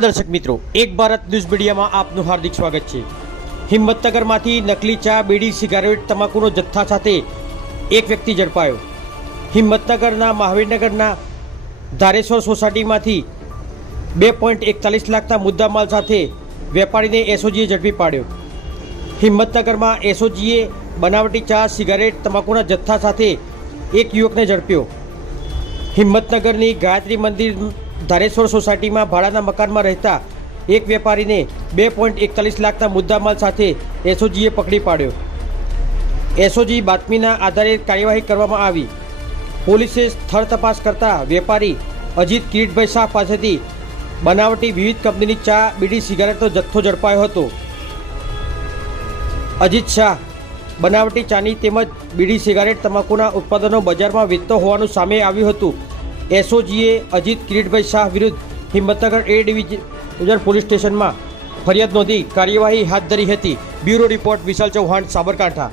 દર્શક મિત્રો, એક ભારત ન્યૂઝ મીડિયામાં આપનું હાર્દિક સ્વાગત છે. હિંમતનગરમાંથી નકલી ચા, બીડી, સિગારેટ, તમાકુનો જથ્થા સાથે એક વ્યક્તિ ઝડપાયો. હિંમતનગરના મહાવીરનગરના ધારેશ્વર સોસાયટીમાંથી બે પોઈન્ટ એકતાલીસ લાખના મુદ્દામાલ સાથે વેપારીને એસઓજીએ ઝડપી પાડ્યો. હિંમતનગરમાં એસઓજીએ બનાવટી ચા, સિગારેટ, તમાકુના જથ્થા સાથે એક યુવકને ઝડપ્યો. હિંમતનગરની ગાયત્રી મંદિર ધારેશ્વર સોસાયટીમાં ભાડાના મકાનમાં રહેતા એક વેપારીને બે પોઈન્ટ એકતાલીસ લાખના મુદ્દામાલ સાથે એસઓજીએ પકડી પાડ્યો. એસઓજી બાતમીના આધારે કાર્યવાહી કરવામાં આવી. પોલીસે સ્થળ તપાસ કરતા વેપારી અજીત કિરીટભાઈ શાહ પાસેથી બનાવટી વિવિધ કંપનીની ચા, બીડી, સિગારેટનો જથ્થો ઝડપાયો હતો. અજીત શાહ બનાવટી ચાની તેમજ બીડી, સિગારેટ, તમાકુના ઉત્પાદનો બજારમાં વેચતો હોવાનું સામે આવ્યું હતું. એસઓજીએ અજીત કિરીટભાઈ શાહ વિરુદ્ધ હિંમતનગર એ ડિવિઝન પોલીસ સ્ટેશનમાં ફરિયાદ નોંધી કાર્યવાહી હાથ ધરી હતી. Bureau report Vishal Chauhan, Sabarkantha.